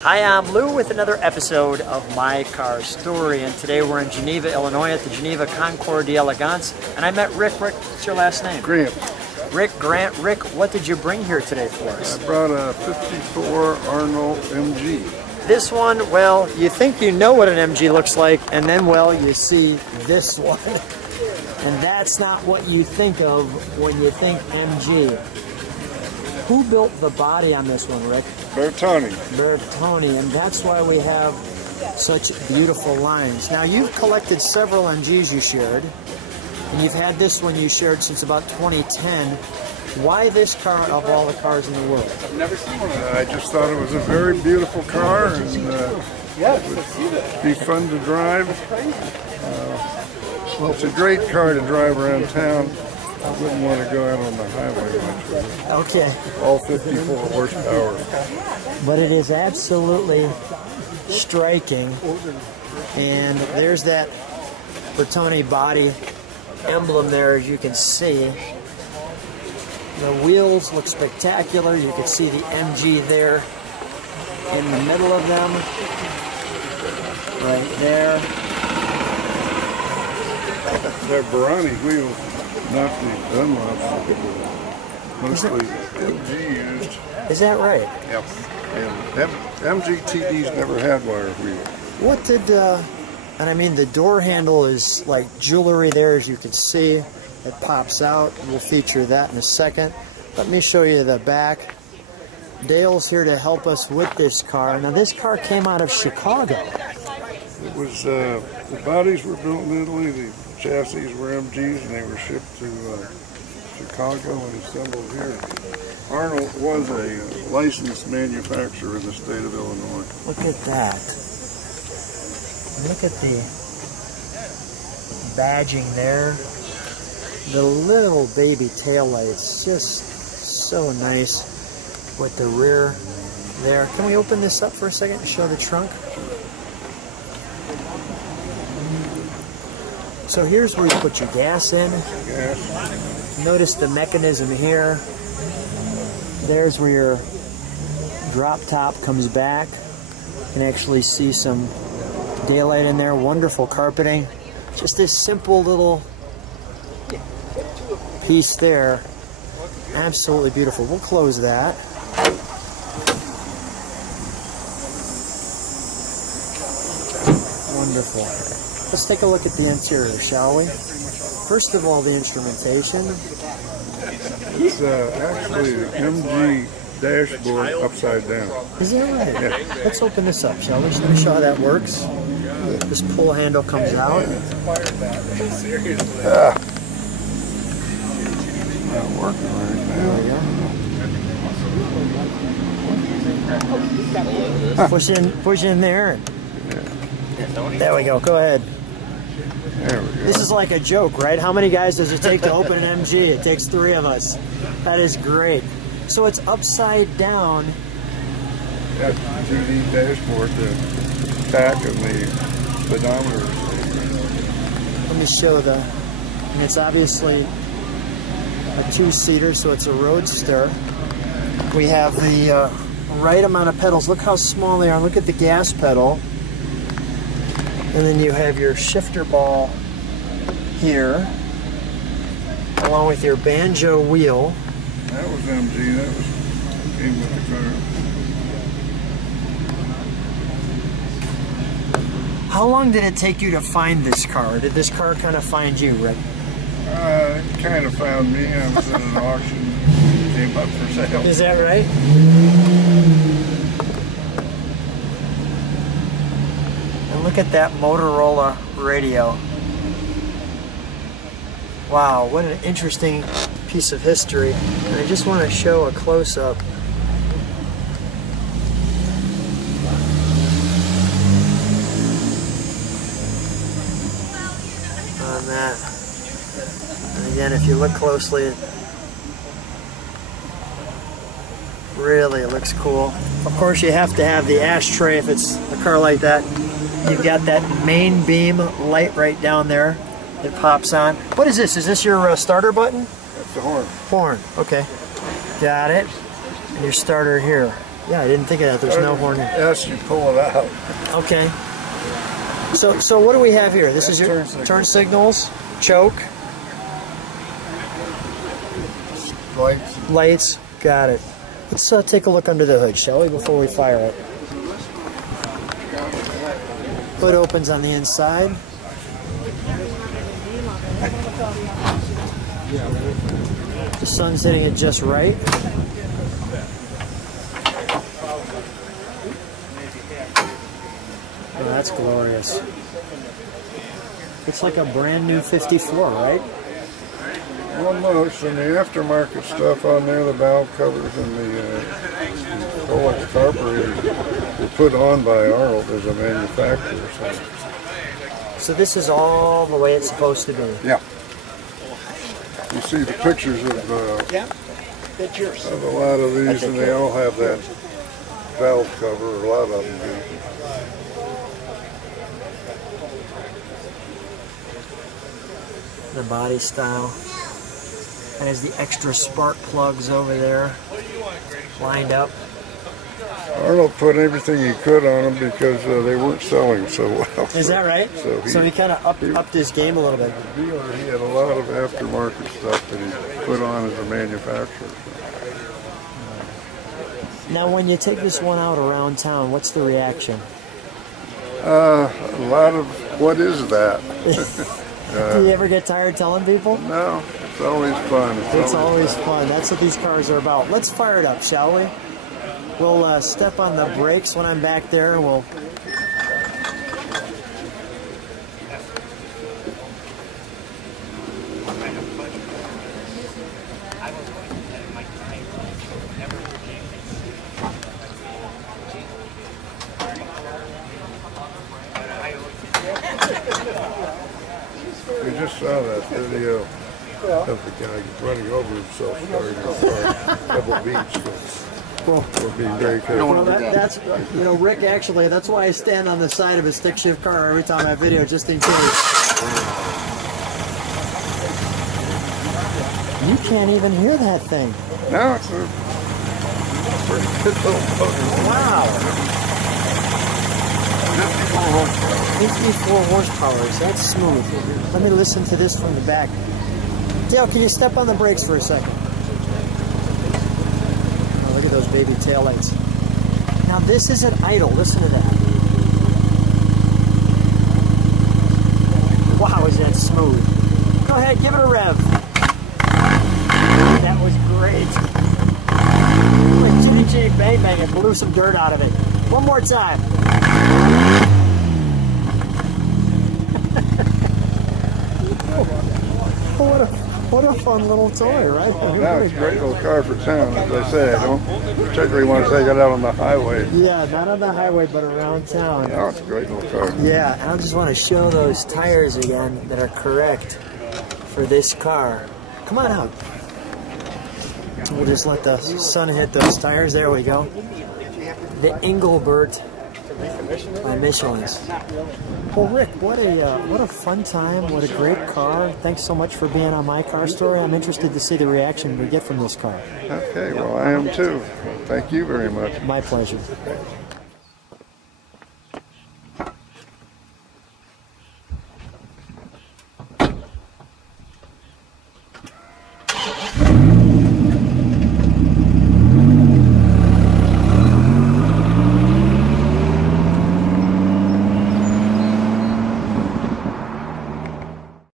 Hi, I'm Lou with another episode of My Car Story, and today we're in Geneva, Illinois at the Geneva Concours d'Elegance, and I met Rick. Rick, what's your last name? Grant. Rick, what did you bring here today for us? I brought a 54 Arnolt MG. This one, well, you think you know what an MG looks like, and then, well, you see this one. And that's not what you think of when you think MG. Who built the body on this one, Rick? Bertoni, and that's why we have such beautiful lines. Now, you've collected several MGs you shared, and you've had this one you shared since about 2010. Why this car of all the cars in the world? I've never seen one. I just thought it was a very beautiful car, and it would be fun to drive. Well, it's a great car to drive around town. I wouldn't want to go out on the highway much with it. Okay. All 54 horsepower. But it is absolutely striking. And there's that Bertoni body emblem there, as you can see. The wheels look spectacular. You can see the MG there in the middle of them. Right there. They're Barani wheels. Not the Dunlops, mostly MG used. Is that right? Yep. And MG TDs never had wire wheels. What did, and I mean the door handle is like jewelry there, as you can see. It pops out. We'll feature that in a second. Let me show you the back. Dale's here to help us with this car. Now this car came out of Chicago. It was, the bodies were built in Italy. The chassis were MGs, and they were shipped to Chicago and assembled here. Arnolt was a licensed manufacturer in the state of Illinois. Look at that. Look at the badging there. The little baby taillights, just so nice with the rear there. Can we open this up for a second and show the trunk? So here's where you put your gas in. Notice the mechanism here. There's where your drop top comes back. You can actually see some daylight in there. Wonderful carpeting. Just this simple little piece there. Absolutely beautiful. We'll close that. Wonderful. Let's take a look at the interior, shall we? First of all, the instrumentation. It's actually the MG dashboard upside down. Is that right? Yeah. Let's open this up, shall we? Let me show how that works. This pull handle comes out. Not working right now. There we go. Push in there. There we go. Go ahead. There we go. This is like a joke, right? How many guys does it take to open an MG? It takes 3 of us. That is great. So it's upside down. That's the GD dashboard, the tack and the speedometer. Let me show and it's obviously a 2-seater, so it's a roadster. We have the right amount of pedals. Look how small they are. Look at the gas pedal. And then you have your shifter ball here, along with your banjo wheel. That was MG, that came with the car. How long did it take you to find this car? Or did this car kind of find you, Rick? It kind of found me. I was at an auction, it came up for sale. Is that right? Look at that Motorola radio. Wow, what an interesting piece of history. And I just want to show a close-up. On that. And again, if you look closely, really it looks cool. Of course, you have to have the ashtray if it's a car like that. You've got that main beam light right down there that pops on. What is this? Is this your starter button? That's the horn. Horn, okay. Got it. And your starter here. Yeah, I didn't think of that. There's no horn. Yes, you pull it out. Okay. So what do we have here? This is your turn signals, choke, lights. Got it. Let's take a look under the hood, shall we, before we fire it? Hood opens on the inside. The sun's hitting it just right. Oh, that's glorious. It's like a brand new 54, right? Almost, and the aftermarket stuff on there, the valve covers and the Rolex carburetors were put on by Arnolt as a manufacturer. So this is all the way it's supposed to be. Yeah. You see the pictures of a lot of these, and they all have that valve cover, or a lot of them do. The body style. And there's the extra spark plugs over there, lined up. Arnold put everything he could on them because they weren't selling so well. Is that right? So he kind of upped his game a little bit. He had a lot of aftermarket stuff that he put on as a manufacturer. Now, when you take this one out around town, what's the reaction? A lot of, what is that? Do you ever get tired telling people? No, it's always fun. It's always fun. That's what these cars are about. Let's fire it up, shall we? We'll step on the brakes when I'm back there, and we'll... We just saw that video of the guy running over himself starting a couple beats. Well, we're being very careful. Well, that's, you know, Rick, actually, that's why I stand on the side of a stick shift car every time I video, just in case. You can't even hear that thing. No, it's a pretty good little motor. Wow. 54 horsepower. 54 horsepower. That's smooth. Let me listen to this from the back. Dale, can you step on the brakes for a second? Oh, look at those baby taillights. Now this is an idle. Listen to that. Wow, is that smooth? Go ahead, give it a rev. That was great. Like Jimmy J Bang Bang and blew some dirt out of it. One more time. What a fun little toy, right? Yeah, it's a great little car for town, as I say. I don't particularly want to take it out on the highway. Yeah, not on the highway, but around town. Yeah, it's a great little car. Yeah, and I just want to show those tires again that are correct for this car. Come on out. We'll just let the sun hit those tires. There we go. The Engelbert by Michelin's. Well, Rick, what a fun time. What a great car. Thanks so much for being on my car story. I'm interested to see the reaction we get from this car. Okay, well, I am too. Thank you very much. My pleasure.